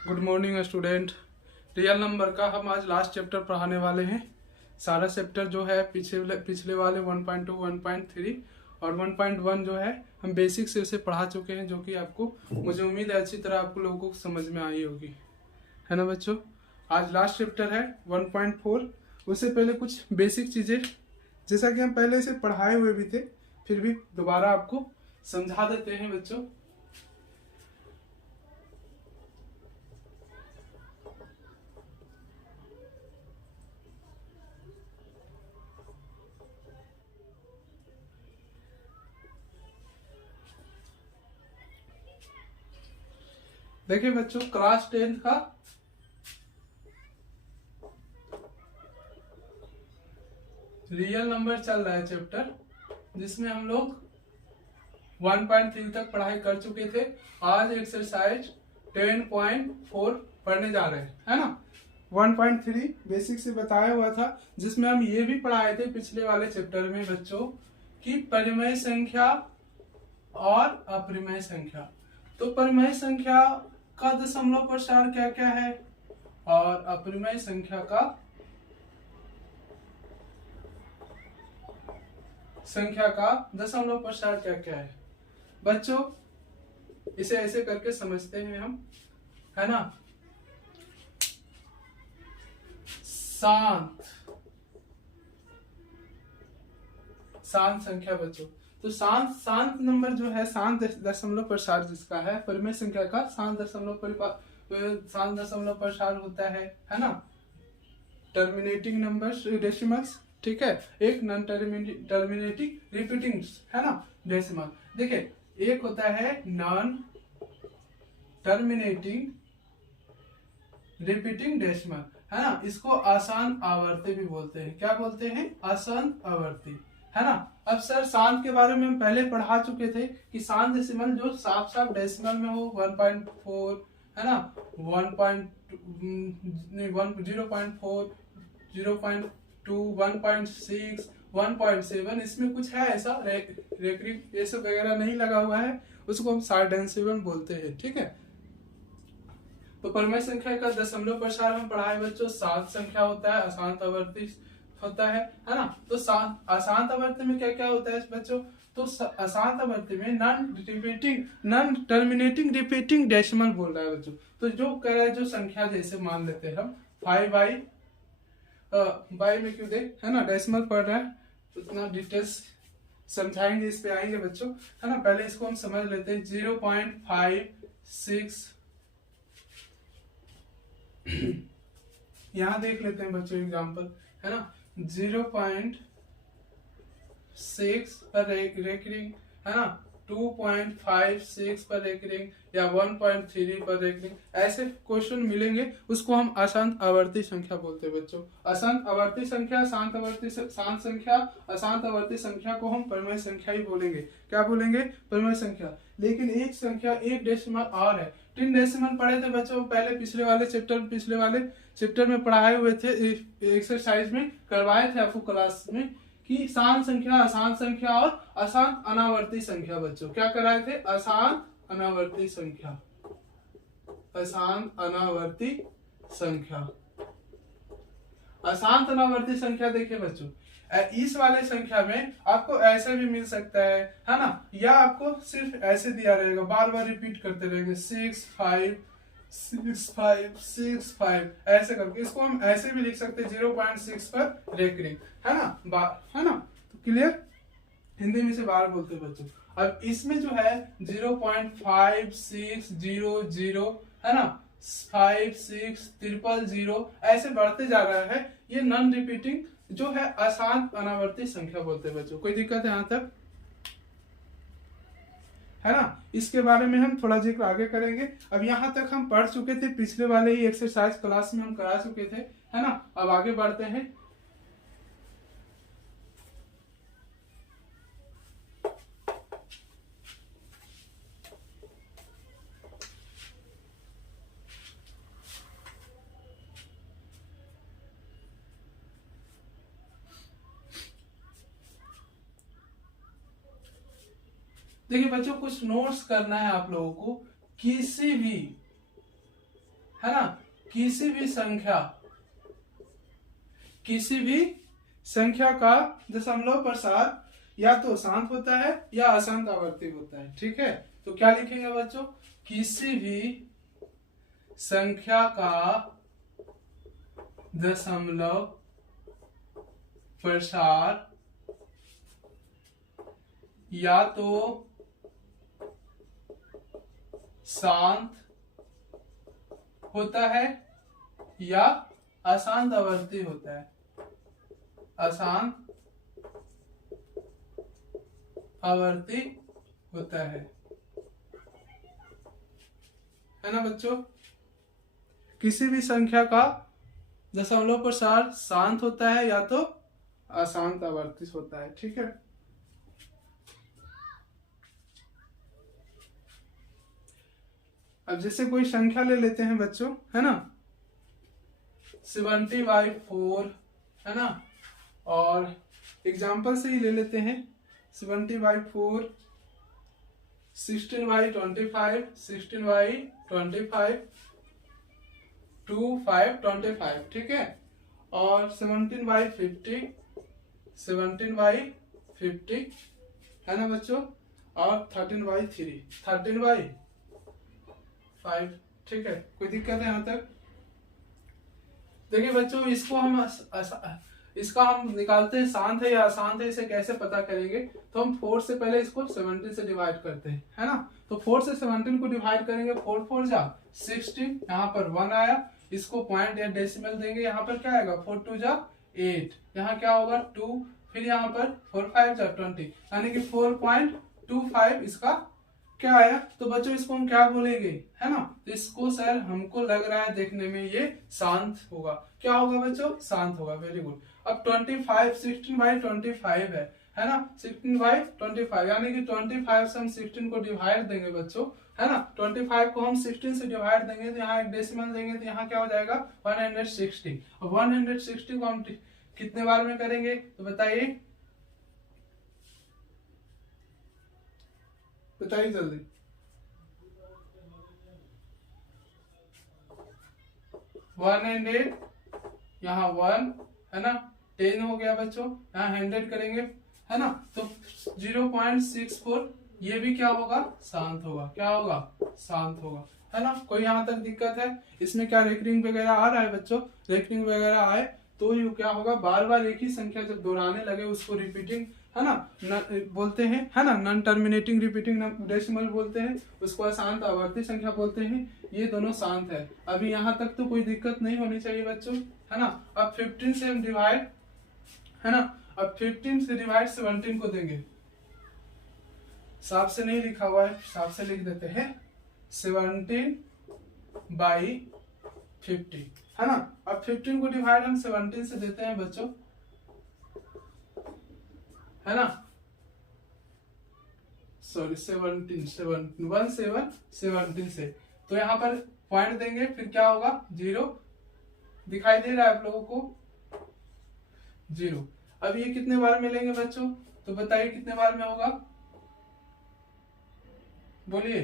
Good morning student. Real number का हम आज लास्ट चैप्टर पढ़ाने वाले हैं। सारा चैप्टर जो है पिछले वाले 1.2, 1.3 और 1.1 जो है हम बेसिक से उसे पढ़ा चुके हैं, जो कि आपको, मुझे उम्मीद है, अच्छी तरह आपको लोगों को समझ में आई होगी, है ना बच्चों। आज लास्ट चैप्टर है 1.4। उससे पहले कुछ बेसिक चीज़ें, जैसा कि हम पहले से पढ़ाए हुए भी थे, फिर भी दोबारा आपको समझा देते हैं बच्चों। देखिए बच्चों, क्लास 10th का रियल नंबर चल रहा है चैप्टर, जिसमें हम लोग 1.3 तक पढ़ाई कर चुके थे। आज एक्सरसाइज 10.4 पढ़ने जा रहे हैं, है ना। 1.3 बेसिक से बताया हुआ था, जिसमें हम ये भी पढ़ाए थे पिछले वाले चैप्टर में बच्चों कि परिमेय संख्या और अपरिमेय संख्या। तो परिमेय संख्या का दशमलव प्रसार क्या क्या है और अपरिमेय संख्या का दशमलव प्रसार क्या क्या है बच्चों। इसे ऐसे करके समझते हैं हम, है ना। शांत संख्या बच्चों, तो शांत नंबर जो है, शांत दशमलव प्रसार जिसका है, परिमेय संख्या का शांत दशमलव प्रसार होता है ना। टर्मिनेटिंग नंबर्स डेसिमल्स, ठीक है। एक नॉन टर्मिनेटिंग रिपीटिंग, है ना, डेसिमल। देखिए, एक होता है नॉन टर्मिनेटिंग रिपीटिंग डेसिमल, है ना। इसको अशांत आवर्ती भी बोलते हैं। क्या बोलते हैं? अशांत आवर्ती, है ना। अब सर, शांत के बारे में हम पहले पढ़ा चुके थे कि शांत डेसिमल जो साफ साफ डेसिमल में हो, 1.4, है ना, 0.4, 0.2, 1.6, 1.7, इसमें कुछ है ऐसा रेकरिंग ये सब वगैरह नहीं लगा हुआ है, उसको हम शार्ट डेसिमल बोलते हैं, ठीक है। तो परिमेय संख्या का दशमलव प्रसार हम पढ़ाए बच्चों। शांत संख्या होता है, अशांत आवर्ती होता है ना। तो अशांत आवर्ती में क्या क्या होता है बच्चों? तो अशांत आवर्ती में नॉन टर्मिनेटिंग रिपीटिंग डेसिमल बोल रहा है बच्चों। तो जो कह रहा है, जो संख्या जैसे मान लेते हैं हम 5 बाई में क्यों दे, है ना, डेसिमल पढ़ रहा है, उतना डिटेल्स समझाएंगे, इस पे आएंगे बच्चों, है ना। पहले इसको हम समझ लेते हैं। 0.56 यहां देख लेते हैं बच्चों एग्जांपल, है ना। 0.6 पर रेकरिंग, है ना, 2.56 पर रेकरिंग या 1.3 पर रेकरिंग, ऐसे क्वेश्चन मिलेंगे। उसको हम अशांत आवर्ती संख्या बोलते हैं बच्चों। अशांत आवर्ती संख्या, शांत संख्या, अशांत आवर्ती संख्या को हम परिमेय संख्या ही बोलेंगे। क्या बोलेंगे? परिमेय संख्या। लेकिन एक संख्या, एक डेसिमल और है। 3 डेसिमल पढ़े थे बच्चों पहले, पिछले वाले चैप्टर में पढ़ाए हुए थे, एक्सरसाइज में करवाए थे आपको क्लास में, कि शांत संख्या, अशांत संख्या और अशांत अनावर्ती संख्या बच्चों। क्या कराए थे? अशांत अनावर्ती संख्या, अशांत अनावर्ती संख्या। अशांत अनावर्ती संख्या देखिए बच्चों, इस वाले संख्या में आपको ऐसे भी मिल सकता है ना, या आपको सिर्फ ऐसे दिया रहेगा, बार बार रिपीट करते रहेंगे 6 5 6 5 6 5 ऐसे करके। इसको हम ऐसे भी लिख सकते हैं 0.6 पर रेकरिंग, है ना, है ना। तो क्लियर, हिंदी में से बार बोलते हैं बच्चों। अब इसमें जो है 0.5600, है ना, 5 6 000 ऐसे बढ़ते जा रहा है। ये नॉन रिपीटिंग जो है अशांत अनावर्ती संख्या बोलते हैं बच्चों। कोई दिक्कत है यहाँ तक, है ना। इसके बारे में हम थोड़ा जिक्र आगे करेंगे। अब यहाँ तक हम पढ़ चुके थे, पिछले वाले ही एक्सरसाइज क्लास में हम करा चुके थे, है ना। अब आगे बढ़ते हैं। देखिए बच्चों, कुछ नोट्स करना है आप लोगों को। किसी भी है ना, किसी भी संख्या का दशमलव प्रसार या तो शांत होता है या अशांत आवर्ती होता है। ठीक है, तो क्या लिखेंगे बच्चों, किसी भी संख्या का दशमलव प्रसार या तो शांत होता है या अशांत आवर्ती होता है, अशांत आवर्ती होता है ना बच्चों। किसी भी संख्या का दशमलव प्रसार शांत होता है या तो अशांत आवर्ती होता है। ठीक है, अब जैसे कोई संख्या ले लेते हैं बच्चों, है ना, 70/4, है ना, और एग्जाम्पल से ही ले लेते हैं 70/4, 16/25, 16/25, 2, 5, 25। ठीक है, और 17/50, 17/50, है ना बच्चों, और 13/3, 13/5। ठीक है, कोई दिक्कत है यहाँ तक? देखिए बच्चों, इसका हम निकालते हैं शांत है या अशांत है, इसे कैसे पता करेंगे, तो हम 4 से पहले इसको 17 से डिवाइड करते हैं, है ना, तो 4 से 17 को डिवाइड करेंगे, 4 4 जा 16, यहाँ पर 1 आया, इसको पॉइंट या डेसिमल देंगे, यहाँ पर क्या आएगा, 4 2 जा 8, यहाँ क्या होगा 2, फिर यहाँ पर 4 5 जा 20, यानी कि 4.25 इसका क्या आया। तो बच्चों इसको हम क्या बोलेंगे, है ना, तो इसको सर हमको लग रहा है देखने में ये शांत होगा। क्या होगा बच्चों, शांत होगा। Very good. अब 25 16/25 है ना, 16/25 यानी कि 25 से हम 16 को डिवाइड देंगे बच्चों, है ना, 25 को हम 16 से डिवाइड देंगे तो यहाँ एक डेसिमल देंगे तो यहाँ क्या हो जाएगा 160। और 160 को हम कितने बार में करेंगे तो बताइए जल्दी। यहाँ 1 है ना, 10 हो गया बच्चों, यहाँ 100 करेंगे, है ना, तो 0.64 ये भी क्या होगा, शांत होगा। क्या होगा, शांत होगा, है ना। कोई यहाँ तक दिक्कत है? इसमें क्या रेकरिंग वगैरह आ रहा है बच्चों? रेकरिंग वगैरह आए तो ये क्या होगा, बार बार एक ही संख्या जब दोहराने लगे उसको रिपीटिंग, है ना, बोलते हैं, है ना, नॉन टर्मिनेटिंग रिपीटिंग डेसिमल बोलते हैं, उसको अशांत आवर्ती संख्या बोलते हैं। ये दोनों शांत है। अभी यहाँ तक तो कोई दिक्कत नहीं होनी चाहिए बच्चों, है ना। अब 15 से हम डिवाइड, है ना, अब 15 से डिवाइड 17 को देंगे। साफ से नहीं लिखा हुआ है, साफ से लिख देते हैं 17/50, है ना। अब 15 को डिवाइड हम 17 से देते हैं बच्चों, है ना, सॉरी 17 से, तो यहाँ पर पॉइंट देंगे, फिर क्या होगा 0, दिखाई दे रहा है आप लोगों को 0। अब ये कितने बार में लेंगे बच्चों, तो बताइए कितने बार में होगा, बोलिए।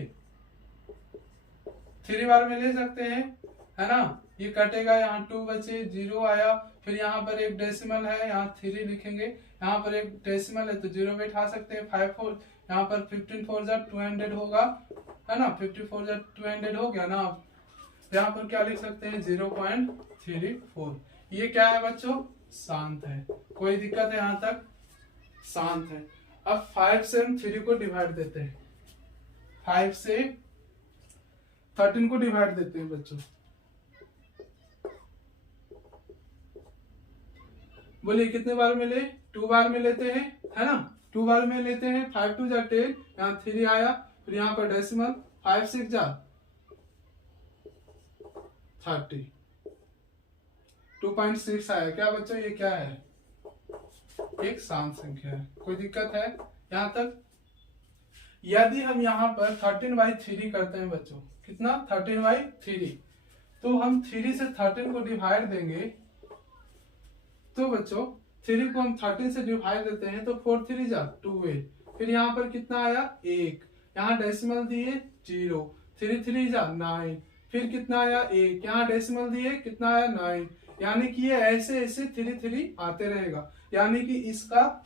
3 बार में ले सकते हैं, है ना। ये कटेगा, यहाँ 2 बचे, 0 आया, फिर यहाँ पर एक डेसिमल है, यहाँ 3 लिखेंगे, यहाँ पर एक डेसिमल है तो 0 बैठा सकते हैं। 5 4 यहाँ पर 15 4 जा 200 होगा, है ना, 54 जा 200 हो गया ना। यहाँ पर क्या लिख सकते हैं 0.34। ये क्या है बच्चों, शांत है। कोई दिक्कत है यहाँ तक? शांत है। अब 5 से हम 3 को डिवाइड देते हैं, 5 से 13 को डिवाइड देते हैं बच्चों। बोलिए कितने बार में ले, 2 बार में लेते हैं, है ना, 2 बार में लेते हैं। 5 2 जा 10, यहाँ 3 आया, फिर यहाँ पर डेसिमल 5 6 जा 30, 2.6 आया। क्या बच्चों, ये क्या है, एक शांत संख्या है। कोई दिक्कत है यहाँ तक? यदि हम यहाँ पर 13/3 करते हैं बच्चों, कितना 13/3, तो हम 3 से 13 को डिवाइड देंगे, तो बच्चों 3 को हम 13 से डिवाइड देते हैं तो 4 3 जा 12, फिर यहाँ पर कितना आया 1, यहाँ डेसिमल दिए 0, 3 3 जा 9, फिर कितना आया 1, यहाँ डेसिमल दिए कितना आया 9, यानी कि ये ऐसे ऐसे 3 आते रहेगा। यानी कि इसका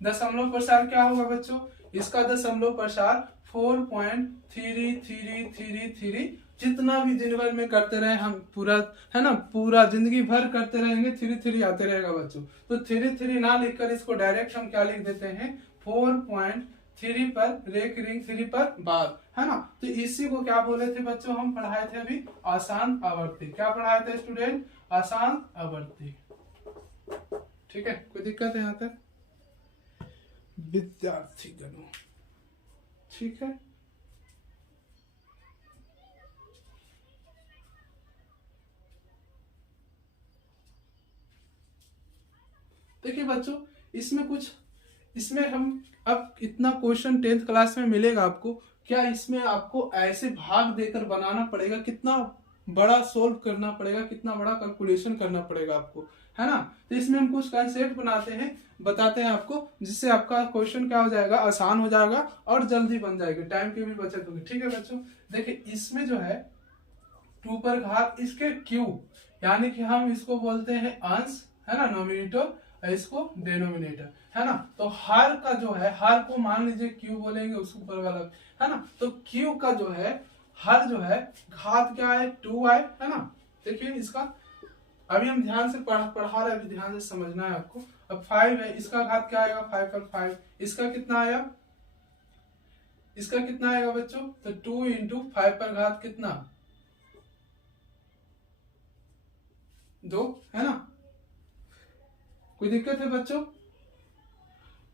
दशमलव प्रसार क्या होगा बच्चों, इसका दशमलव प्रसार 4.3333, जितना भी दिन भर में करते रहे हम, पूरा है ना, पूरा जिंदगी भर करते रहेंगे 3 आते रहेगा बच्चों। तो 3 ना लिखकर इसको डायरेक्ट हम क्या लिख देते हैं 4.3 पर रेख रिंग 3 पर बार, है ना। तो इसी को क्या बोले थे बच्चों, हम पढ़ाए थे अभी आसान आवर्ती। क्या पढ़ाए थे स्टूडेंट, आसान आवर्ती। ठीक है, कोई दिक्कत है यहाँ तक विद्यार्थी गणों, ठीक है। देखिए बच्चों, इसमें हम अब इतना क्वेश्चन 10th क्लास में मिलेगा आपको, क्या इसमें आपको ऐसे भाग देकर बनाना पड़ेगा, कितना बड़ा सोल्व करना पड़ेगा, कितना बड़ा कैलकुलेशन करना पड़ेगा आपको, है ना। तो इसमें हम कुछ कंसेप्ट बताते हैं आपको, जिससे आपका क्वेश्चन क्या हो जाएगा, आसान हो जाएगा और जल्दी बन जाएगा, टाइम की भी बचत होगी। ठीक है बच्चों, देखिए इसमें जो है 2 पर घात इसके क्यू, यानी कि हम इसको बोलते हैं अंश, है ना, नोमिनेटर, इसको डिनोमिनेटर, है ना। तो हर का जो है, हर को मान लीजिए क्यू बोलेंगे, उसको ऊपर वाला, है ना। तो क्यू का जो है हर जो है घात क्या है 2i, है ना। देखिए इसका अभी हम ध्यान से पढ़ा रहे हैं, अभी ध्यान से समझना है आपको। अब 5 है, इसका घात क्या आएगा 5 पर 5, इसका कितना आया, इसका कितना आएगा बच्चों, तो 2 इंटू 5 पर घात कितना 2, है ना। कोई दिक्कत है बच्चों।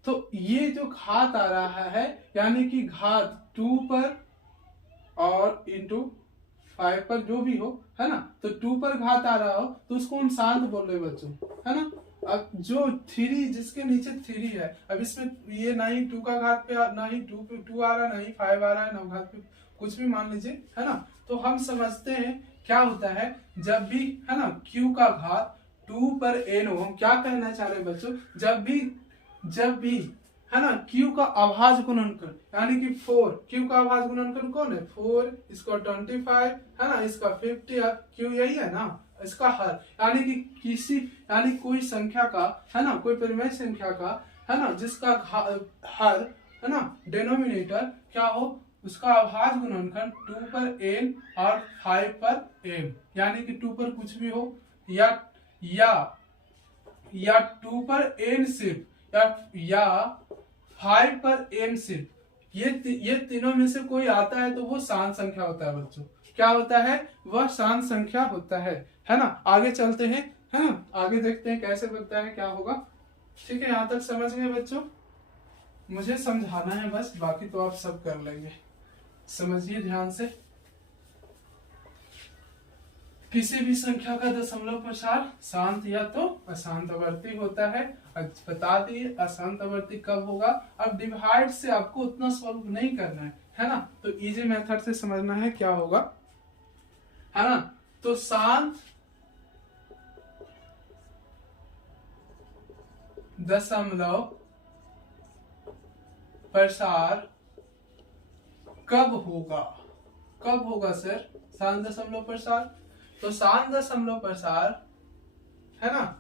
तो ये जो घात आ रहा है, यानी कि घात 2 पर और इंटू 5 पर जो भी हो, है ना। तो 2 पर घात आ रहा हो तो उसको हम शांत बोल रहे बच्चों, है ना। अब जो 3 जिसके नीचे 3 है, अब इसमें ये ना ही 2 का घात पे, ना ही 2 पे 2 आ रहा है, ना ही 5 आ रहा है, ना घात पे कुछ भी मान लीजिए, है ना। तो हम समझते हैं क्या होता है जब भी, है ना, q का घात 2 पर n हो। हम क्या कहना चाह रहे हैं बच्चों, जब भी है ना q का अभाज्य गुणनखंड, यानी कि 4, q का अभाज्य गुणनखंड कौन है 4, इसका 25, है ना, इसका 50, q यही है ना, इसका हर, यानी कि किसी, यानी कोई संख्या का, है ना, कोई परिमेय संख्या का, है ना, जिसका हर, है ना, डिनोमिनेटर क्या हो, उसका अभाज्य गुणनखंड 2 पर n और 5 पर m, यानी कि 2 पर कुछ भी हो, या 2 पर n सिर्फ, या 5 पर m सिर्फ, ये तीनों में से कोई आता है तो वो शांत संख्या होता है बच्चों। क्या होता है, वह शांत संख्या होता है ना। आगे चलते हैं, है ना, आगे देखते हैं कैसे बनता है, क्या होगा। ठीक है, यहाँ तक समझ गए बच्चों, मुझे समझाना है बस, बाकी तो आप सब कर लेंगे। समझिए ध्यान से, किसी भी संख्या का दशमलव प्रसार शांत या तो अशांत आवर्ती होता है। बता दिए अशांत आवर्ती कब होगा। अब डिवाइड से आपको उतना सॉल्व नहीं करना है ना, तो इजी मेथड से समझना है क्या होगा, है ना। तो शांत दशमलव प्रसार कब होगा सर शांत दशमलव प्रसार, तो शांत दशमलव प्रसार, है ना,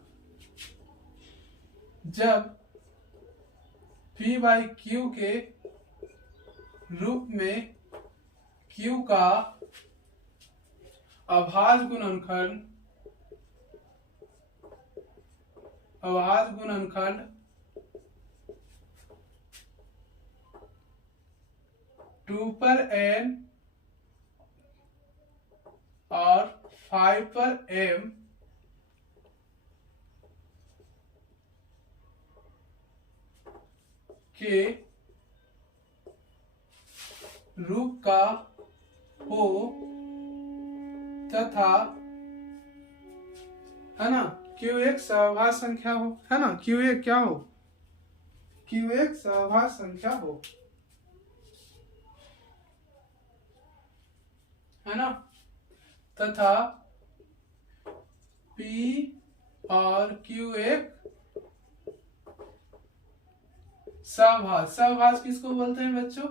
जब p बाई क्यू के रूप में q का अभाज्य गुणनखंड 2 पर n और 5 पर m के रूप का हो तथा, है ना, q एक सहभाज्य संख्या हो, है ना, q एक क्या हो, q एक सहभाज्य संख्या हो, है ना, तथा p और q एक सहभाज्य किसको बोलते हैं बच्चों,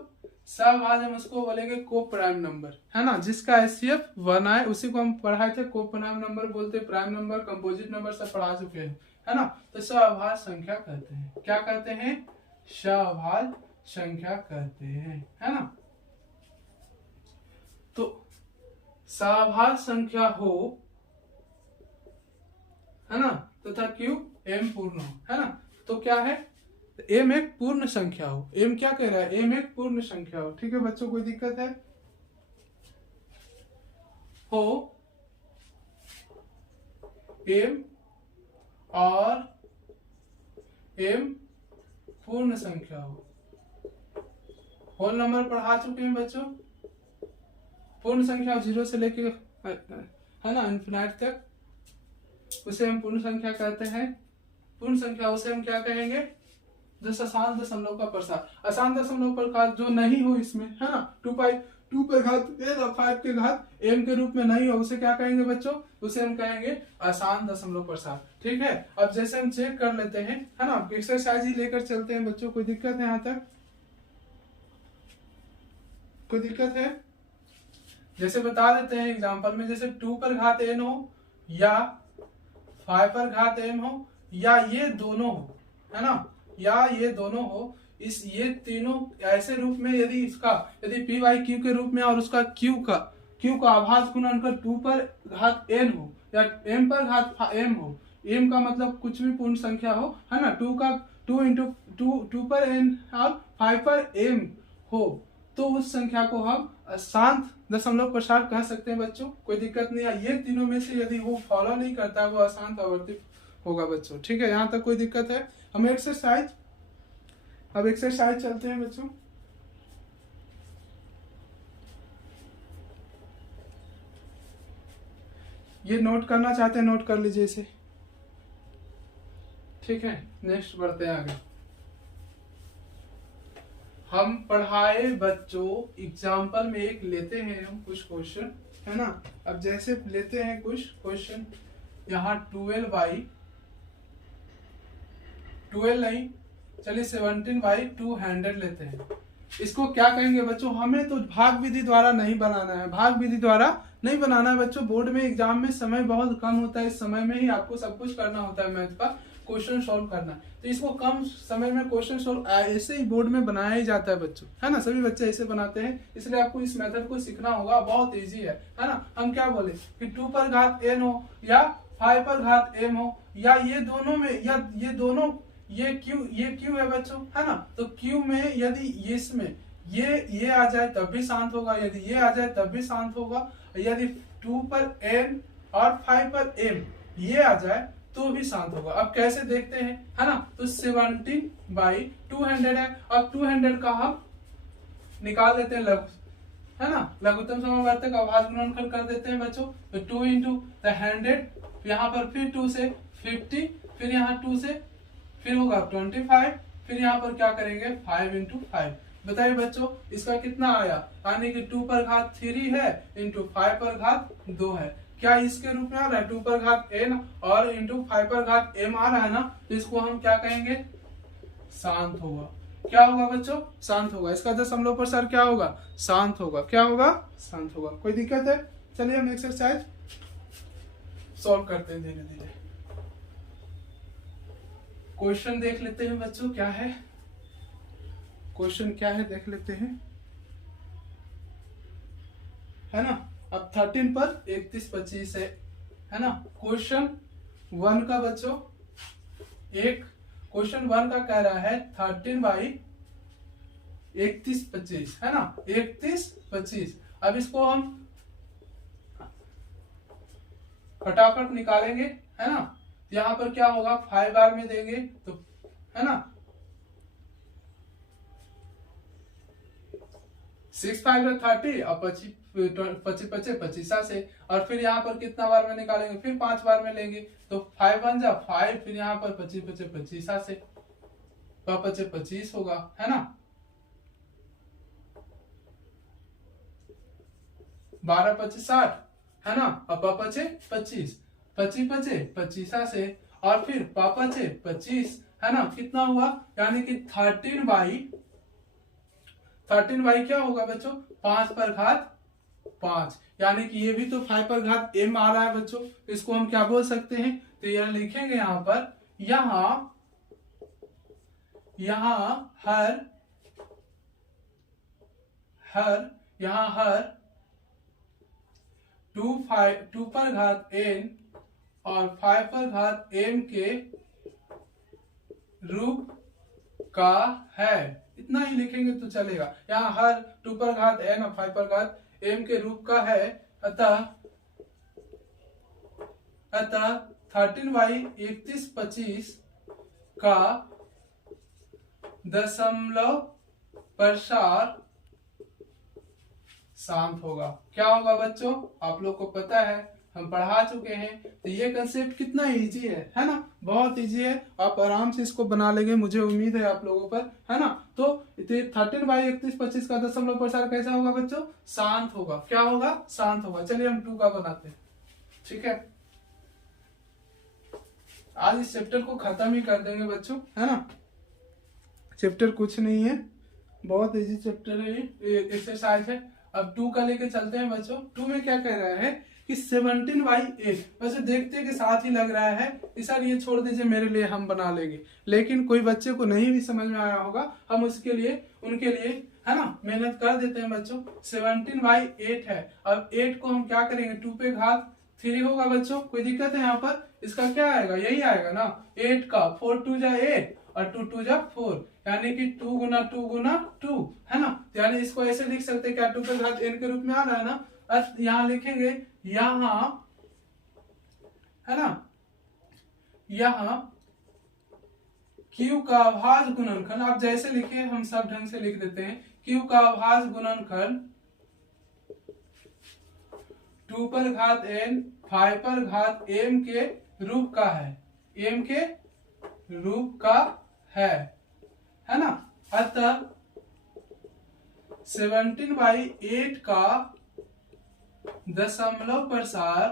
सहभाज्य हम उसको बोलेंगे को प्राइम नंबर, है ना, जिसका एचसीएफ 1 आए, उसी को हम पढ़ाए थे, को प्राइम नंबर बोलते, प्राइम नंबर, कंपोजिट नंबर सब पढ़ा चुके हैं, है ना। तो सहभाज्य संख्या कहते हैं, क्या कहते हैं, सहभाज्य संख्या कहते हैं, है ना। तो सहभाज्य संख्या हो, है ना, तथा क्यू एम पूर्ण हो, है ना। तो क्या है, एम एक पूर्ण संख्या हो, एम क्या कह रहा है, एम एक पूर्ण संख्या हो, ठीक है बच्चों, कोई दिक्कत है, हो एम और एम पूर्ण संख्या हो, होल नंबर पढ़ा चुके हैं बच्चों, पूर्ण संख्या 0 से लेके, है ना, इन्फिनाइट तक, उसे हम पूर्ण संख्या कहते हैं। पूर्ण संख्या उसे हम क्या कहेंगे, जैसे अशांत दशमलव का प्रसार, अशांत दशमलव प्रसार जो नहीं हो इसमें, है ना, 2 पर घात n और 5 के घात m के रूप में नहीं हो, उसे क्या कहेंगे बच्चों, उसे हम कहेंगे अशांत दशमलव प्रसार, ठीक है। अब जैसे हम चेक कर लेते हैं, है ना, एक्सरसाइज ही लेकर चलते हैं बच्चों, कोई दिक्कत है यहाँ तक, कोई दिक्कत है, जैसे बता देते हैं एग्जाम्पल में, जैसे 2 पर घात n हो या 5 पर घात m हो, या ये दोनों हो, है ना, या ये दोनों हो, इस ये तीनों ऐसे रूप में, यदि इसका, यदि पी वाई क्यू के रूप में और उसका क्यू का आभाज्य गुणनखंड 2 पर घात n हो या m पर घात m हो, m का मतलब कुछ भी पूर्ण संख्या हो, है ना, 2 पर n और 5 पर m हो, तो उस संख्या को हम अशांत दशमलव प्रसार कह सकते हैं बच्चों, कोई दिक्कत नहीं है। ये तीनों में से यदि वो फॉलो नहीं करता है, वो अशांत आवर्ती होगा बच्चों, ठीक है, यहाँ तक कोई दिक्कत है। हम एक्सरसाइज, अब एक्सरसाइज चलते हैं बच्चों, ये नोट करना चाहते हैं नोट कर लीजिए इसे, ठीक है। नेक्स्ट बढ़ते हैं आगे, हम पढ़ाए बच्चों एग्जाम्पल में एक लेते हैं हम कुछ क्वेश्चन, है ना। अब जैसे लेते हैं कुछ क्वेश्चन, यहाँ 12 नहीं, चलिए 17/200 लेते हैं। इसको क्या कहेंगे बच्चों, हमें तो भाग विधि द्वारा नहीं बनाना है, भाग विधि द्वारा नहीं बनाना है बच्चों, बोर्ड में एग्जाम में समय बहुत कम होता है, इस समय में ही आपको सब कुछ करना होता है, मैथ का क्वेश्चन सॉल्व करना है, तो इसको कम समय में क्वेश्चन सॉल्व ऐसे ही बोर्ड में बनाया ही जाता है बच्चों, है ना, सभी बच्चे ऐसे बनाते हैं, इसलिए आपको इस मेथड को सीखना होगा, बहुत इजी है ना। हम क्या बोले कि 2 पर घात n हो या 5 पर घात m हो, या ये दोनों में, या ये दोनों, ये क्यू है बच्चों, है ना, तो क्यू में यदि इसमें ये आ जाए तब भी शांत होगा, यदि ये आ जाए तब भी शांत होगा, यदि 2 पर n और 5 पर m ये आ जाए तो भी शांत होगा। अब कैसे देखते हैं, है ना, तो 17/200 है, अब 200 का हम निकाल देते हैं लघु, है ना, लघुत्तम समावर्तक अभाज्य गुणनखंड कर देते हैं बच्चों, तो 2 into 100, यहाँ पर फिर 2 से 50, फिर यहाँ 2 से फिर होगा 25, फिर यहाँ पर क्या करेंगे 5 into 5, बताइए बच्चों इसका कितना आया, यानी कि 2 पर घात 3 है इंटू 5 पर घात 2 है, क्या इसके रूप में आ रहा है, 2 पर घात n और इंटू 5 पर घात m आ रहा है ना, तो इसको हम क्या कहेंगे, शांत होगा, क्या होगा बच्चों, शांत होगा, इसका दशमलव प्रसार क्या होगा, शांत होगा, क्या होगा, शांत होगा, कोई दिक्कत है। चलिए हम एक्सरसाइज सॉल्व करते हैं धीरे धीरे, क्वेश्चन देख लेते हैं बच्चों, क्या है क्वेश्चन, क्या है देख लेते हैं, है ना। अब 13 पर 31-25 है ना, क्वेश्चन 1 का बच्चों, एक क्वेश्चन 1 का कह रहा है 13/31-25, है ना, 31-25। अब इसको हम फटाफट निकालेंगे, है ना, यहाँ पर क्या होगा 5 बार में देंगे तो, है ना, 6 5 30 और 25 से, और फिर यहाँ पर कितना बार में निकालेंगे, फिर 5 बार में लेंगे तो 5 1 जा 5, फिर यहाँ पर 25 से 25 होगा, है ना, 12 25 60, है ना, अब 25 25 से, और फिर 25, है ना, कितना हुआ, यानी कि 13 13y क्या होगा बच्चों, 5 पर घात 5, यानी कि ये भी तो 5 पर घात m आ रहा है बच्चों। इसको हम क्या बोल सकते हैं, तो यह लिखेंगे यहाँ पर, यहाँ हर यहाँ हर 2 पर घात n और 5 पर घात m के रूप का है, इतना ही लिखेंगे तो चलेगा। यहाँ हर 2 पर घात n और 5 पर घात m के रूप का है, अतः 13y 3125 का दशमलव प्रसार शांत होगा। क्या होगा बच्चों, आप लोग को पता है, हम पढ़ा चुके हैं। तो ये कंसेप्ट कितना इजी है ना, बहुत इजी है, आप आराम से इसको बना लेंगे, मुझे उम्मीद है आप लोगों पर, है ना। तो 13/3125 का दशमलव प्रसार कैसा होगा बच्चों, शांत होगा। क्या होगा, शांत होगा। चलिए हम 2 का बनाते हैं, ठीक है। आज इस चैप्टर को खत्म ही कर देंगे बच्चों, है ना। चैप्टर कुछ नहीं है, बहुत इजी चैप्टर है, ये एक्सरसाइज है। अब 2 का लेके चलते हैं बच्चों। 2 में क्या कह रहा है कि 17/8, वैसे देखते के साथ ही लग रहा है कि सर ये छोड़ दीजिए मेरे लिए, हम बना लेंगे। लेकिन कोई बच्चे को नहीं भी समझ में आया होगा, हम उसके लिए उनके लिए, है ना, मेहनत कर देते हैं बच्चों। 17/8 है। अब 8 को हम क्या करेंगे, 2 पे घात 3 होगा बच्चों। कोई दिक्कत है यहाँ पर, इसका क्या आएगा, यही आएगा ना, 8 का 4 2 जा 8 और 2 2 जा 4, यानी कि 2 गुना 2 गुना 2, है ना। यानी इसको ऐसे लिख सकते हैं, क्या 2 पे घात n के रूप में आ रहा है ना। यहाँ लिखेंगे, यहाँ, है ना, यहाँ q का अभाज्य गुणनखंड, आप जैसे लिखे हम सब ढंग से लिख देते हैं। q का अभाज्य गुणनखंड 2 पर घात n 5 पर घात m के रूप का है, m के रूप का है ना। अतः 17/8 का दशमलव प्रसार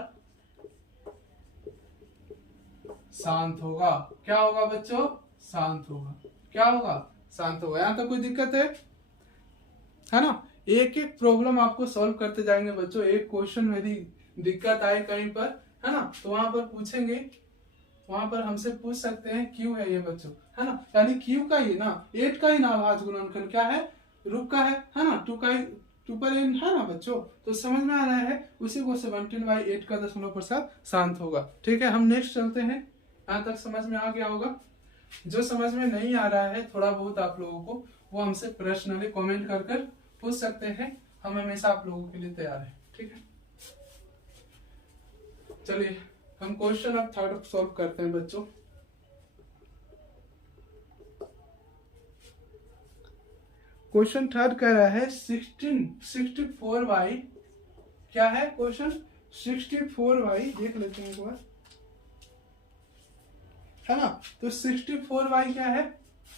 शांत होगा। क्या होगा बच्चों, शांत होगा। क्या होगा, शांत होगा। यहां तक कोई दिक्कत है ना। एक एक प्रॉब्लम आपको सॉल्व करते जाएंगे बच्चों। एक क्वेश्चन में यदि दिक्कत आए कहीं पर, है ना, तो वहां पर पूछेंगे, वहां पर हमसे पूछ सकते हैं क्यू है ये बच्चों, है ना। यानी क्यू का ही ना, 8 का ही ना अभाज्य गुणनखंड क्या है, रूप का है ना। 2 का ही 2 पर n है ना बच्चों, तो समझ में आ रहा है। उसी को 17/8 का दशमलव प्रसार शांत होगा। ठीक है, हम नेक्स्ट चलते हैं। यहाँ तक समझ में आ गया होगा। जो समझ में नहीं आ रहा है थोड़ा बहुत आप लोगों को, वो हमसे पर्सनली कमेंट कर पूछ सकते हैं। हम हमेशा आप लोगों के लिए तैयार हैं, ठीक है। चलिए हम क्वेश्चन अब 3 सॉल्व करते हैं बच्चों। क्वेश्चन 3 कह रहा है 64y, क्या है क्वेश्चन, 64y, देख लेते हैं एक बार, है ना। तो 64y क्या है,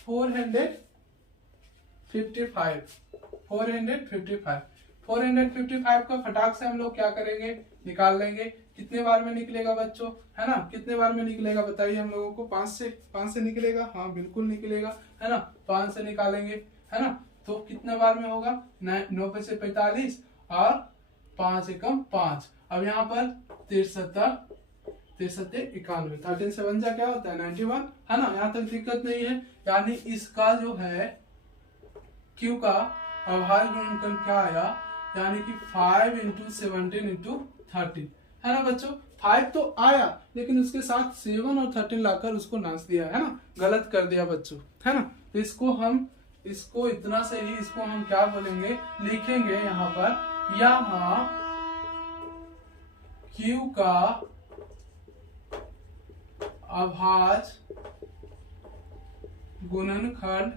455 का फटाक से हम लोग क्या करेंगे, निकाल लेंगे। कितने बार में निकलेगा बच्चों, है ना, कितने बार में निकलेगा बताइए हम लोगों को। 5 से निकलेगा, हाँ बिल्कुल निकलेगा, है ना। 5 से निकालेंगे, है ना, तो कितने बार में होगा, 9 पे से 45 और 5 एकम 5। अब यहाँ पर 93 91, 13 से 1 क्या होता है 91, है ना। यहाँ तक दिक्कत नहीं है। यानी इसका जो है Q का अभाज्य गुणनखंड क्या आया, यानी कि 5 × 17 × 30, है ना बच्चों। 5 तो आया, लेकिन उसके साथ 7 और 13 लाकर उसको नाश दिया, है ना, गलत कर दिया बच्चों, है ना। तो इसको इतना से ही, इसको हम क्या बोलेंगे, लिखेंगे यहाँ पर, यहाँ Q का अभाज्य गुणनखंड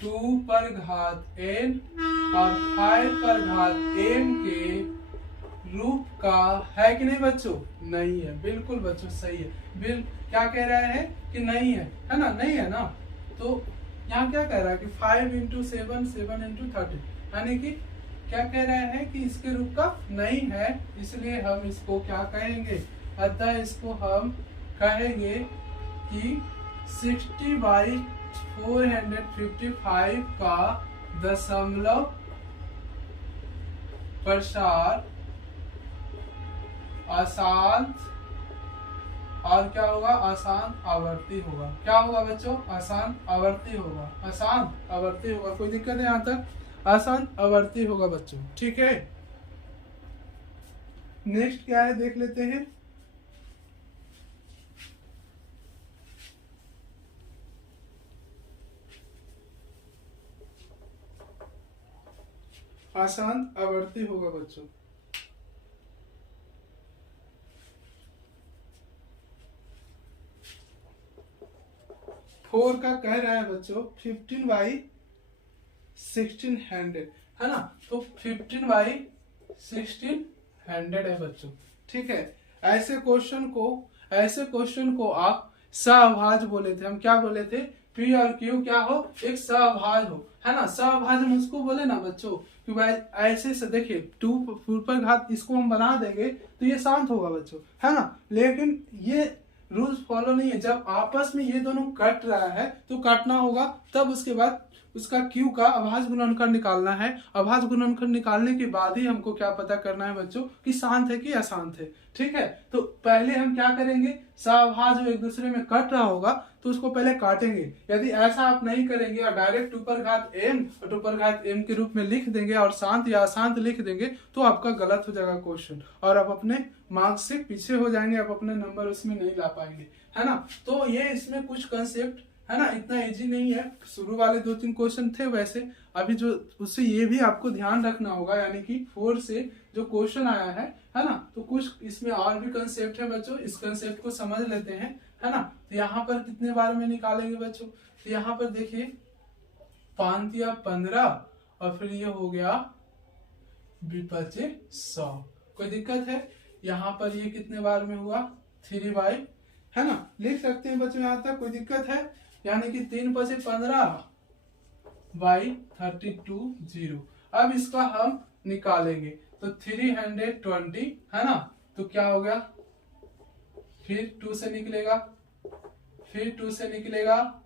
2 पर घात n और 5 पर घात m के रूप का है कि नहीं बच्चों, नहीं है। बिल्कुल बच्चों सही है। क्या कह रहा है कि नहीं है ना, नहीं है ना। तो यहाँ क्या कह रहा है कि 5 × 7 7 × 30, यानी कि क्या कह रहा है कि इसके रूप का नहीं है, इसलिए हम इसको क्या कहेंगे, अतः इसको हम कहेंगे कि 60/2 455 का दशमलव प्रसार अशांत और क्या होगा, अशांत आवर्ती होगा। क्या होगा बच्चों, अशांत आवर्ती होगा, अशांत आवर्ती होगा। कोई दिक्कत है यहाँ तक, अशांत आवर्ती होगा बच्चों, ठीक है। नेक्स्ट क्या है देख लेते हैं। अशांत आवर्ती होगा बच्चों। फोर का कह रहा है बच्चों 15/1600 है ना, तो 15/1600 है बच्चों, ठीक है। ऐसे क्वेश्चन को आप सहभाज बोले थे, हम क्या बोले थे, पी और क्यू क्या हो, एक सहभाज हो, है ना। सहभाज हम उसको बोले ना बच्चों कि भाई ऐसे से देखिए 2 पर घात इसको हम बना देंगे तो ये शांत होगा बच्चों, है ना। लेकिन ये रूल्स फॉलो नहीं है। जब आपस में ये दोनों कट रहा है तो काटना होगा, तब उसके बाद उसका क्यू का अभाज्य गुणनखंड निकालना है। अभाज्य गुणनखंड निकालने के बाद ही हमको क्या पता करना है बच्चों कि शांत है कि अशांत है, ठीक है। तो पहले हम क्या करेंगे, सहभाज्य एक दूसरे में कट रहा होगा तो उसको पहले काटेंगे। यदि ऐसा आप नहीं करेंगे और डायरेक्ट 2 पर घात m और 2 पर घात m के रूप में लिख देंगे और शांत या अशांत लिख देंगे तो आपका गलत हो जाएगा क्वेश्चन और आप अपने मार्क्स से पीछे हो जाएंगे, आप अपने नंबर उसमें नहीं ला पाएंगे, है ना। तो ये इसमें कुछ कंसेप्ट है ना, इतना इजी नहीं है। शुरू वाले 2-3 क्वेश्चन थे वैसे, अभी जो उससे ये भी आपको ध्यान रखना होगा, यानी कि 4 से जो क्वेश्चन आया है ना, तो कुछ इसमें और भी कंसेप्ट है बच्चों, इस कंसेप्ट को समझ लेते हैं, है ना। तो यहाँ पर कितने बार में निकालेंगे बच्चों, तो यहाँ पर देखिए 5 या 15 और फिर ये हो गया 100। कोई दिक्कत है, यहाँ पर ये कितने बार में हुआ 3/, है ना, लिख सकते हैं बच्चों यहाँ तक, कोई दिक्कत है। यानी कि 3×15/32 अब इसका हम निकालेंगे तो 320 है ना, तो क्या हो गया, फिर 2 से निकलेगा, फिर 2 से निकलेगा,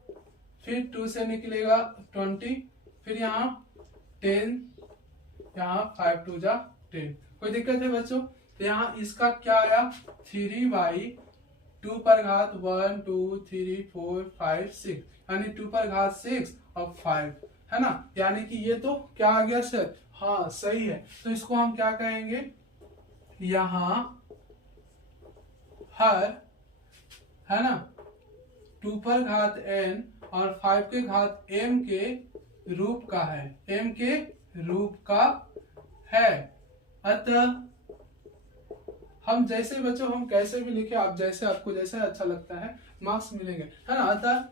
फिर 2 से निकलेगा 20, फिर यहाँ 10, यहाँ 5 2 जा 10। कोई दिक्कत है बच्चों, तो यहाँ इसका क्या आया 3/2 पर घात 1 2 3 4 5 6, यानी 2 पर घात 6 और 5, है ना। यानी कि ये तो क्या आ गया सर, हाँ सही है। तो इसको हम क्या कहेंगे, यहाँ हर, है ना, 2 पर घात n और 5 के घात m के रूप का है, m के रूप का है। अतः हम जैसे बच्चों हम कैसे भी लिखे, आप जैसे आपको जैसे अच्छा लगता है मार्क्स मिलेंगे, है ना। अतः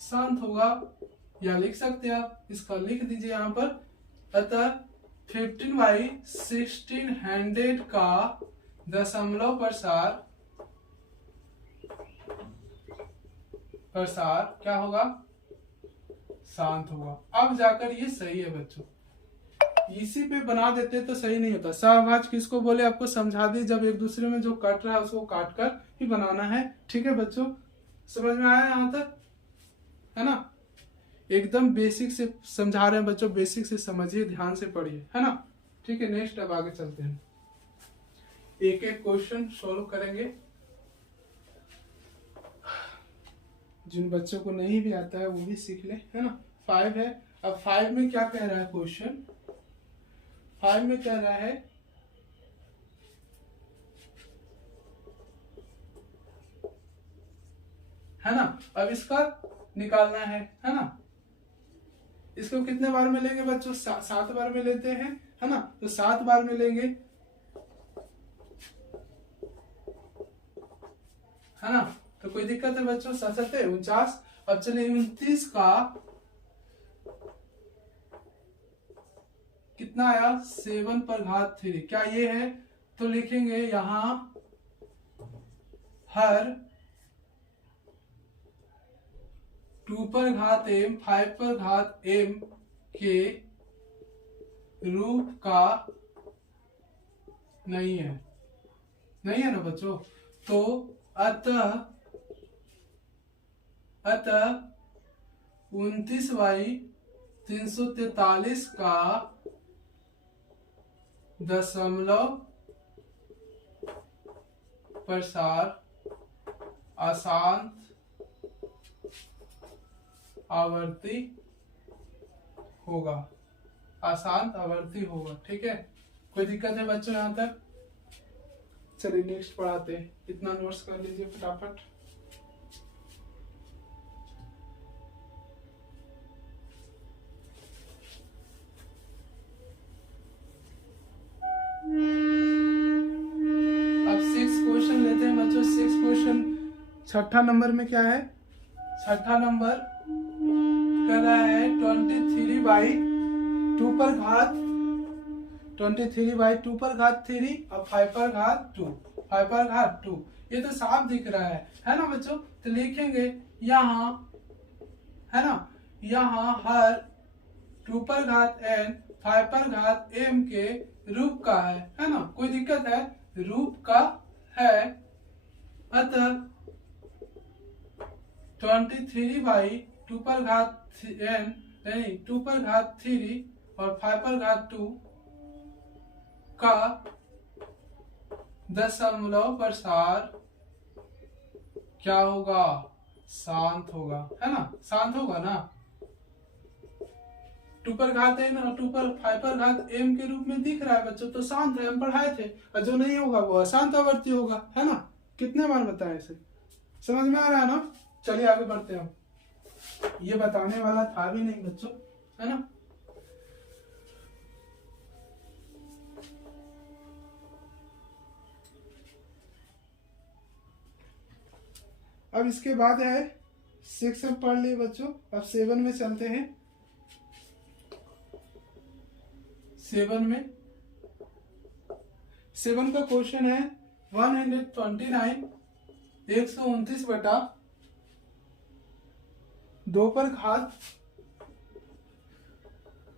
शांत होगा, या लिख सकते हैं आप, इसका लिख दीजिए यहाँ पर। अतः 15/1600 का दशमलव प्रसार क्या होगा, शांत होगा। अब जाकर ये सही है बच्चों, इसी पे बना देते तो सही नहीं होता। सहभाज किसको बोले आपको समझा दी, जब एक दूसरे में जो कट रहा है उसको काट कर ही बनाना है, ठीक है बच्चों। समझ में आया यहाँ तक, है ना। एकदम बेसिक से समझा रहे हैं बच्चों, बेसिक से समझिए, ध्यान से पढ़िए, है ना, ठीक है। नेक्स्ट अब आगे चलते हैं, एक एक क्वेश्चन सोल्व करेंगे। जिन बच्चों को नहीं भी आता है वो भी सीख ले, है ना। 5 है, अब 5 में क्या कह रहा है क्वेश्चन, 5 में कह रहा है ना, अब इसका निकालना है ना। इसको कितने बार में लेंगे बच्चों, 7 बार में लेते हैं, है ना। तो 7 बार में लेंगे, है ना। तो कोई दिक्कत है बच्चों, 7 49। अब चलिए 29 का कितना आया 7 पर घात 3, क्या ये है, तो लिखेंगे यहां हर 2 पर घात m 5 पर घात m के रूप का नहीं है, नहीं है ना बच्चों। तो अतः 29/343 का दशमलव प्रसार अशांत आवर्ती होगा। अशांत आवर्ती होगा। ठीक है, कोई दिक्कत है बच्चों यहाँ तक? चलिए नेक्स्ट पढ़ाते हैं। इतना नोट्स कर लीजिए फटाफट। अब 6 क्वेश्चन लेते हैं बच्चों। 6 क्वेश्चन। छठा नंबर में क्या है? छठा नंबर कर रहा है 23/2 पर घात 23/2 पर घात 3 और 5 पर घात 2। 5 पर घात 2 ये तो साफ दिख रहा है ना बच्चों? तो लिखेंगे यहाँ, है ना, यहाँ हर 2 पर घात n 5 पर घात m के रूप का है ना? कोई दिक्कत है? रूप का है। अतः 23/2 पर घात n यानी 2 पर घात 3 और 5 पर घात 2 का दशमलव प्रसार क्या होगा? शांत होगा, है ना? शांत होगा ना? 2 पर घात n और 2 पर 5 पर घात m के रूप में दिख रहा है बच्चों, तो शांत है, हम पढ़ाए थे। और जो नहीं होगा वो अशांत आवर्ती होगा, है ना? कितने बार बताए इसे? समझ में आ रहा है ना? चलिए आगे बढ़ते हैं। ये बताने वाला था भी नहीं बच्चों, है ना? अब इसके बाद है 6 में पढ़ लिए बच्चों। अब 7 में चलते हैं। 7 का क्वेश्चन है 129 बटा 2 पर घात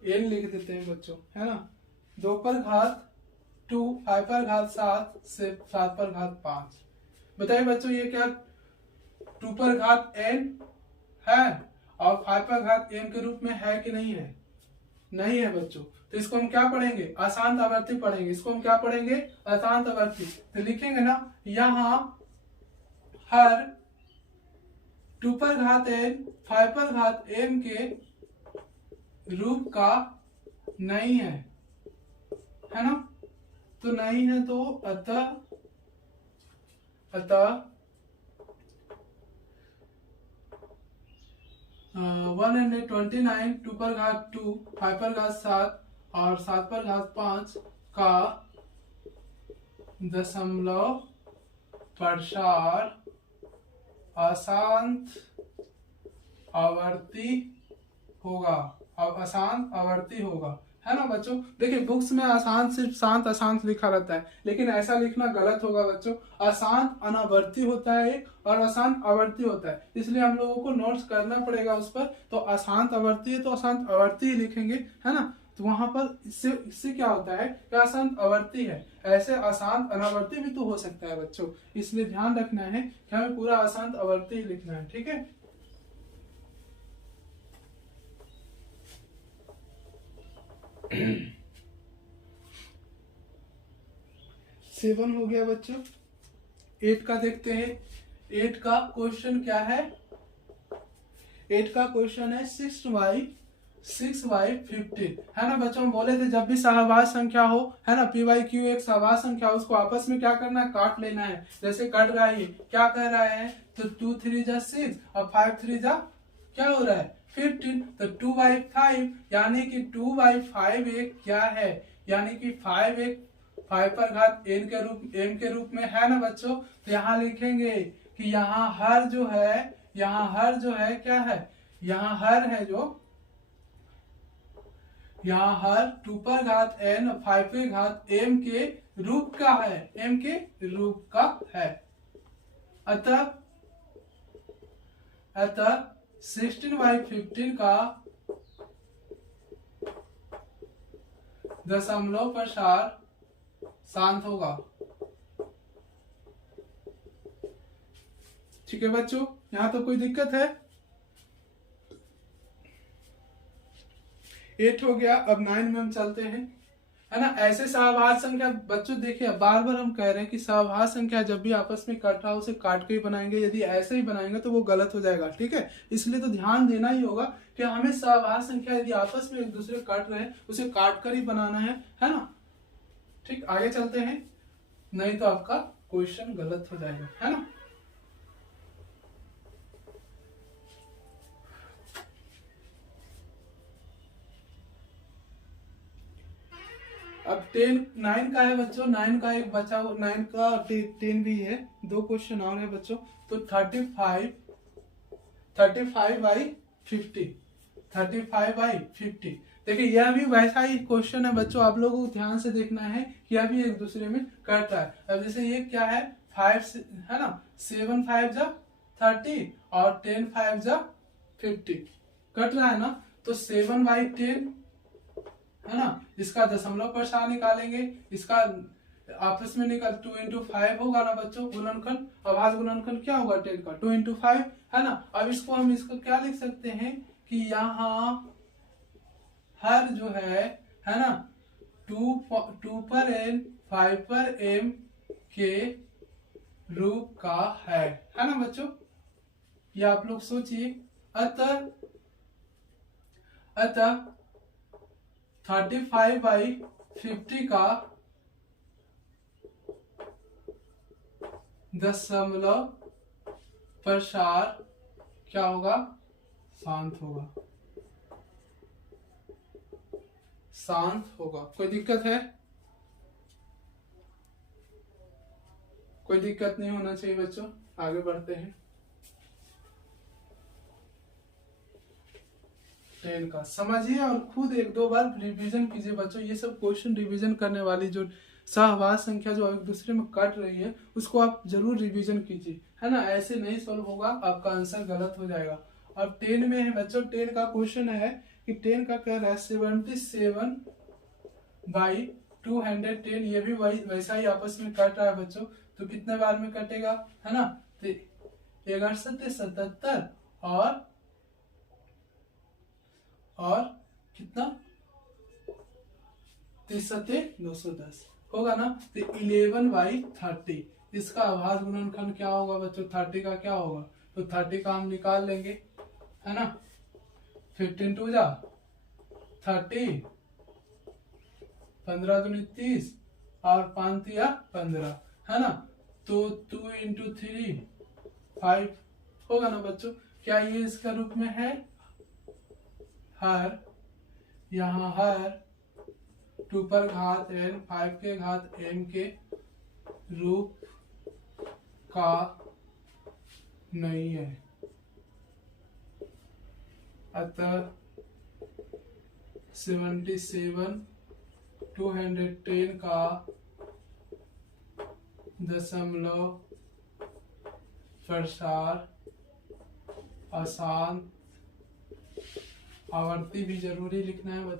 n लिख देते हैं बच्चों, है ना? 2 पर घात 2 5 पर घात 7 से 7 पर घात 5। बताइए बच्चों ये क्या 2 पर घात n है और 5 पर घात m के रूप में है कि नहीं है? नहीं है बच्चों। तो इसको हम क्या पढ़ेंगे? अशांत आवर्ती पढ़ेंगे। इसको हम क्या पढ़ेंगे? अशांत आवर्ती। तो लिखेंगे ना, यहाँ हर 2 पर घात n 5 पर घात m के रूप का नहीं है ना? तो नहीं है तो अतः 129 2 पर घात 2 5 पर घात 7 और 7 पर घात 5 का दशमलव प्रसार अशांत आवर्ती होगा। अब अशांत आवर्ती होगा, है ना बच्चों? देखिए बुक्स में अशांत सिर्फ शांत अशांत लिखा रहता है, लेकिन ऐसा लिखना गलत होगा बच्चों। अशांत अनावर्ती होता है एक और अशांत आवर्ती होता है, इसलिए हम लोगों को नोट्स करना पड़ेगा उस पर। तो अशांत आवर्ती है तो अशांत आवर्ती ही लिखेंगे, है ना? तो वहां पर इससे क्या होता है कि अशांत आवर्ती है, ऐसे अशांत अनावर्ती भी तो हो सकता है बच्चों, इसलिए ध्यान रखना है कि हमें पूरा अशांत आवर्ती ही लिखना है। ठीक है, सेवन हो गया बच्चों। 8 का देखते हैं। 8 का क्वेश्चन क्या है? 8 का क्वेश्चन है 6/15, है ना बच्चों? हम बोले थे जब भी सहवास संख्या हो, है ना, p बाई क्यू एक सहवास संख्या, उसको आपस में क्या करना है? काट लेना है। जैसे कट रहा है, क्या कह रहा है? तो 2 3 जा 6 और 5 3 जा क्या हो रहा है? 15। तो 2/5 यानी कि 2/5 एक क्या है? यानी कि 5 एक 5 पर घात n के रूप m के रूप में, है ना बच्चों? तो यहाँ लिखेंगे कि यहाँ हर जो है, यहाँ हर जो है क्या है? यहाँ हर है जो, यहाँ हर 2 पर घात n 5 पर घात m के रूप का है, m के रूप का है। अतः 16/15 का दशमलव प्रसार शांत होगा। ठीक है बच्चों, यहाँ तो कोई दिक्कत है? 8 हो गया। अब 9 में हम चलते हैं, है ना। ऐसे सहभाज्य संख्या बच्चों देखिए, बार बार हम कह रहे हैं कि सहभाज्य संख्या जब भी आपस में कट रहा हो उसे काट के ही बनाएंगे। यदि ऐसे ही बनाएंगे तो वो गलत हो जाएगा, ठीक है। इसलिए तो ध्यान देना ही होगा कि हमें सहभाज्य संख्या यदि आपस में एक दूसरे कट रहे हैं उसे काट कर ही बनाना है ना। ठीक, आगे चलते हैं, नहीं तो आपका क्वेश्चन गलत हो जाएगा, है ना। अब 9 का है बच्चों, 9 का एक बचा, 9 का 10 भी है, 2 क्वेश्चन और है बच्चों। तो 35 बाई 50, 35 बाई 50। देखिए यह भी वैसा ही क्वेश्चन है बच्चों, आप लोगों को ध्यान से देखना है कि यह भी एक दूसरे में कटता है। अब जैसे ये क्या है, 5 है ना, 7 5 जा 30 और 10 5 जा 50, कट रहा है ना। तो 7 बाई 10 है ना, इसका दशमलव प्रसार निकालेंगे, इसका आपस में निकाल 2 इंटू 5 होगा ना बच्चों, गुणनखंड, अभाज्य गुणनखंड क्या होगा 10 का, 2 इंटू 5, है ना। अब इसको हम इसको क्या लिख सकते हैं कि यहाँ हर जो है ना, 2 पर n 5 पर m के रूप का है ना बच्चों। ये आप लोग सोचिए। अतः 35 बाई 50 का दशमलव प्रसार क्या होगा, शांत होगा, शांत होगा। कोई दिक्कत है? कोई दिक्कत नहीं होना चाहिए बच्चों। आगे बढ़ते हैं। 10 का समझिए और खुद 1-2 बार रिवीजन कीजिए बच्चों। ये सब क्वेश्चन रिवीजन करने वाली जो सहभाज्य संख्या जो एक दूसरे में कट रही है उसको आप जरूर रिवीजन कीजिए, है ना। ऐसे नहीं सॉल्व होगा, आपका आंसर गलत हो जाएगा। अब 10 में है बच्चों, 10 का क्वेश्चन है कि 10 का कह रहा है 77 बाई 210। ये भी वही वैसा ही आपस में कट रहा है बच्चों। तो कितने बार में कटेगा, है ना। तो 1177 और कितना 210 होगा ना। तो 11 बाई 30, इसका अभाज्य गुणनखंड क्या होगा बच्चों, 30 का क्या होगा। तो 30 का हम निकाल लेंगे, है ना। 15 2 जा 30, 15 दूनी 30 और 5 तिया 15, है ना। तो 2 इंटू 3 5 होगा ना बच्चों। क्या ये इसका रूप में है, हर, यहाँ हर 2 पर घात n 5 के घात m के रूप का नहीं है। अतः 77 210 का दशमलव प्रसार अशांत, आवर्ती भी जरूरी लिखना है बच्चों।